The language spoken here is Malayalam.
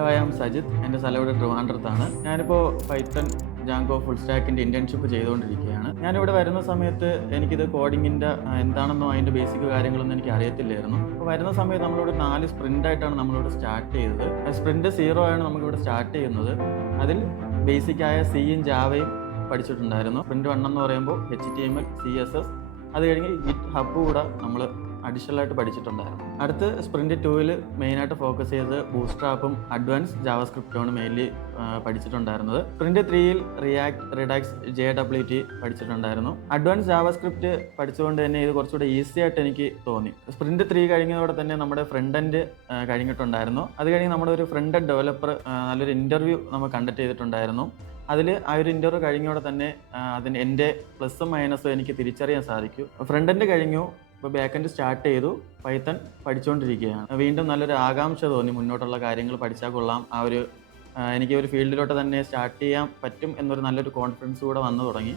Hello, I am Sajith. എൻ്റെ സ്ഥലം ഇവിടെ ട്രിവാൻഡ്രത്താണ്. ഞാനിപ്പോൾ പൈത്തൺ ജാങ്കോ ഫുൾ സ്റ്റാക്കിൻ്റെ ഇൻറ്റേൺഷിപ്പ് ചെയ്തുകൊണ്ടിരിക്കുകയാണ്. ഞാനിവിടെ വരുന്ന സമയത്ത് എനിക്കിത് കോഡിങ്ങിൻ്റെ എന്താണെന്നോ അതിൻ്റെ ബേസിക് കാര്യങ്ങളൊന്നും എനിക്ക് അറിയത്തില്ലായിരുന്നു. അപ്പോൾ വരുന്ന സമയത്ത് നമ്മളിവിടെ 4 സ്പ്രിൻ്റായിട്ടാണ് നമ്മളിവിടെ സ്റ്റാർട്ട് ചെയ്തത്. സ്പ്രിൻ്റ് 0 ആണ് നമുക്കിവിടെ സ്റ്റാർട്ട് ചെയ്യുന്നത്. അതിൽ ബേസിക്കായ സിയും ജാവയും പഠിച്ചിട്ടുണ്ടായിരുന്നു. സ്പ്രിൻ്റ് 1 എന്ന് പറയുമ്പോൾ HTML, CSS, അത് കഴിഞ്ഞ് ഗിറ്റ് ഹബ് കൂടെ നമ്മൾ അഡീഷണലായിട്ട് പഠിച്ചിട്ടുണ്ടായിരുന്നു. അടുത്ത് സ്പ്രിൻ്റ് 2-ൽ മെയിനായിട്ട് ഫോക്കസ് ചെയ്തത് ബൂട്ട്സ്ട്രാപ്പും അഡ്വാൻസ് ജാവാസ്ക്രിപ്റ്റുമാണ് മെയിൻലി പഠിച്ചിട്ടുണ്ടായിരുന്നത്. സ്പ്രിൻ്റ് 3-ൽ റിയാക്ട്, റിഡക്സ്, JWT പഠിച്ചിട്ടുണ്ടായിരുന്നു. അഡ്വാൻസ് ജാവാസ്ക്രിപ്റ്റ് പഠിച്ചുകൊണ്ട് തന്നെ ഇത് കുറച്ചുകൂടെ ഈസി ആയിട്ട് എനിക്ക് തോന്നി. സ്പ്രിൻ്റ് 3 കഴിഞ്ഞതോടെ തന്നെ നമ്മുടെ ഫ്രണ്ട് എൻഡ് കഴിഞ്ഞിട്ടുണ്ടായിരുന്നു. അത് കഴിഞ്ഞ് നമ്മുടെ ഒരു ഫ്രണ്ട് എൻഡ് ഡെവലപ്പർ നല്ലൊരു ഇൻ്റർവ്യൂ നമ്മൾ കണ്ടക്ട് ചെയ്തിട്ടുണ്ടായിരുന്നു. അതിൽ ആ ഒരു ഇൻ്റർവ്യൂ കഴിഞ്ഞോടെ തന്നെ അതിന് എൻ്റെ പ്ലസും മൈനസും എനിക്ക് തിരിച്ചറിയാൻ സാധിക്കും. ഫ്രണ്ട് എൻഡ് കഴിഞ്ഞു, ഇപ്പോൾ ബാക്ക് എൻഡ് സ്റ്റാർട്ട് ചെയ്തു, പൈത്തൺ പഠിച്ചുകൊണ്ടിരിക്കുകയാണ്. വീണ്ടും നല്ലൊരു ആകാംക്ഷ തോന്നി, മുന്നോട്ടുള്ള കാര്യങ്ങൾ പഠിച്ചാൽ കൊള്ളാം, എനിക്ക് ഒരു ഫീൽഡിലോട്ട് തന്നെ സ്റ്റാർട്ട് ചെയ്യാൻ പറ്റും എന്നൊരു നല്ലൊരു കോൺഫിഡൻസ് കൂടെ വന്നു തുടങ്ങി.